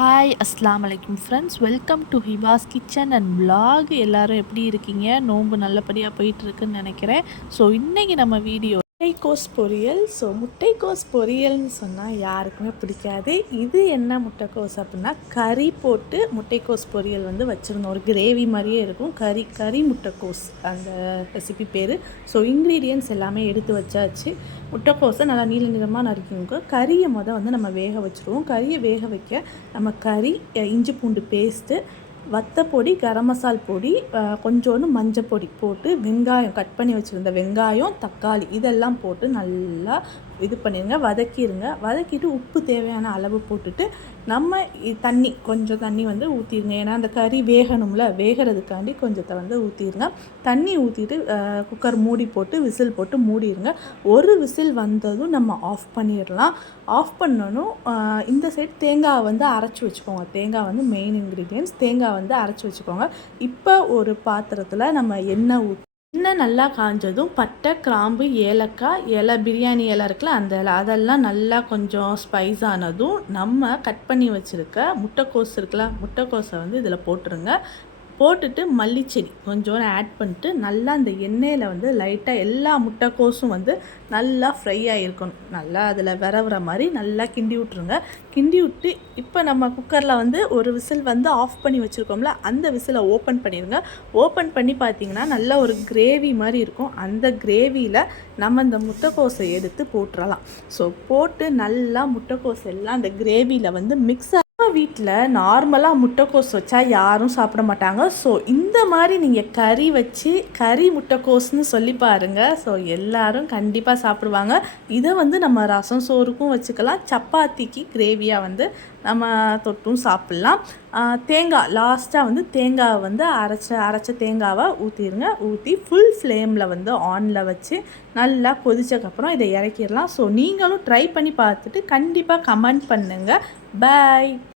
Hi அஸ்லாம் வலைக்கும் friends welcome to Hiba's kitchen and vlog. எல்லாரும் எப்படி இருக்கீங்க? நோன்பு நல்லபடியாக போயிட்டுருக்குன்னு நினைக்கிறேன். ஸோ இன்றைக்கி நம்ம வீடியோ முட்டைக்கோஸ் பொரியல். ஸோ முட்டைக்கோஸ் பொரியல்னு சொன்னால் யாருக்குமே பிடிக்காது. இது என்ன முட்டைக்கோஸ் அப்படின்னா கறி போட்டு முட்டைக்கோஸ் பொரியல் வந்து வச்சுருந்தோம். ஒரு கிரேவி மாதிரியே இருக்கும். கறி கறி முட்டைக்கோஸ் அந்த ரெசிபி பேர். ஸோ இன்க்ரீடியன்ஸ் எல்லாமே எடுத்து வச்சாச்சு. முட்டைக்கோஸை நல்லா நீல நிறமாக நறுக்கிங்க கறியை மொதல் வந்து நம்ம வேக வச்சுருவோம். கறியை வேக வைக்க நம்ம கறி இஞ்சி பூண்டு பேஸ்ட்டு வத்தப்பொடி கரம் மசால் பொடி கொஞ்சோண்டு மஞ்சள் பொடி போட்டு வெங்காயம் கட் பண்ணி வச்சுருந்த வெங்காயம் தக்காளி இதெல்லாம் போட்டு நல்லா இது பண்ணிடுங்க வதக்கிடுங்க வதக்கிட்டு உப்பு தேவையான அளவு போட்டுட்டு நம்ம தண்ணி கொஞ்சம் தண்ணி வந்து ஊற்றிடுங்க ஏன்னா அந்த கறி வேகணும்ல வேகிறதுக்காண்டி கொஞ்சத்தை வந்து ஊற்றிடுங்க தண்ணி ஊற்றிட்டு குக்கர் மூடி போட்டு விசில் போட்டு மூடிடுங்க ஒரு விசில் வந்ததும் நம்ம ஆஃப் பண்ணிடலாம் ஆஃப் பண்ணணும் இந்த சைடு தேங்காய் வந்து அரைச்சி வச்சுக்கோங்க. தேங்காய் வந்து மெயின் இன்க்ரீடியன்ஸ் தேங்காய் வந்து அரைச்சி வச்சுக்கோங்க. இப்போ ஒரு பாத்திரத்தில் நம்ம எண்ணெய் ஊற்றி எண்ணெய் நல்லா காஞ்சதும் பட்டை கிராம்பு ஏலக்காய் இலை பிரியாணி இலை இருக்குல்ல அந்த இலை அதெல்லாம் நல்லா கொஞ்சம் ஸ்பைஸ் ஆனதும் நம்ம கட் பண்ணி வச்சுருக்க முட்டைக்கோஸ் இருக்குல்ல முட்டைக்கோஸை வந்து இதில் போட்டுருங்க. போட்டுட்டு மல்லிச்செடி கொஞ்சோண்டு ஆட் பண்ணிட்டு நல்லா அந்த எண்ணெயில் வந்து லைட்டாக எல்லா முட்டைக்கோஸும் வந்து நல்லா ஃப்ரை ஆகிருக்கணும் நல்லா அதில் விரவுற மாதிரி நல்லா கிண்டி விட்ருங்க கிண்டி விட்டு இப்போ நம்ம குக்கரில் வந்து ஒரு விசில் வந்து ஆஃப் பண்ணி வச்சுருக்கோம்ல அந்த விசிலை ஓப்பன் பண்ணிடுங்க ஓப்பன் பண்ணி பார்த்தீங்கன்னா நல்லா ஒரு கிரேவி மாதிரி இருக்கும். அந்த கிரேவியில் நம்ம இந்த முட்டைக்கோஸை எடுத்து போட்டுறலாம். ஸோ போட்டு நல்லா முட்டைக்கோஸ் எல்லாம் அந்த கிரேவியில் வந்து மிக்ஸ் வீட்டில் நார்மலாக முட்டைக்கோஸ் வச்சா யாரும் சாப்பிட மாட்டாங்க. ஸோ இந்த மாதிரி நீங்கள் கறி வச்சு கறி முட்டைக்கோஸ்னு சொல்லி பாருங்கள் ஸோ எல்லாரும் கண்டிப்பாக சாப்பிடுவாங்க. இதை வந்து நம்ம ரசம் சோறுக்கும் வச்சுக்கலாம். சப்பாத்திக்கு கிரேவியாக வந்து நம்ம தொட்டும் சாப்பிட்லாம். தேங்காய் லாஸ்ட்டாக வந்து தேங்காவை வந்து அரைச்ச அரைச்ச தேங்காவை ஊற்றிடுங்க ஊற்றி ஃபுல் ஃப்ளேமில் வந்து ஆனில் வச்சு நல்லா கொதிச்சக்கப்புறம் இதை இறக்கிடலாம். ஸோ நீங்களும் ட்ரை பண்ணி பார்த்துட்டு கண்டிப்பாக கமெண்ட் பண்ணுங்கள் பாய்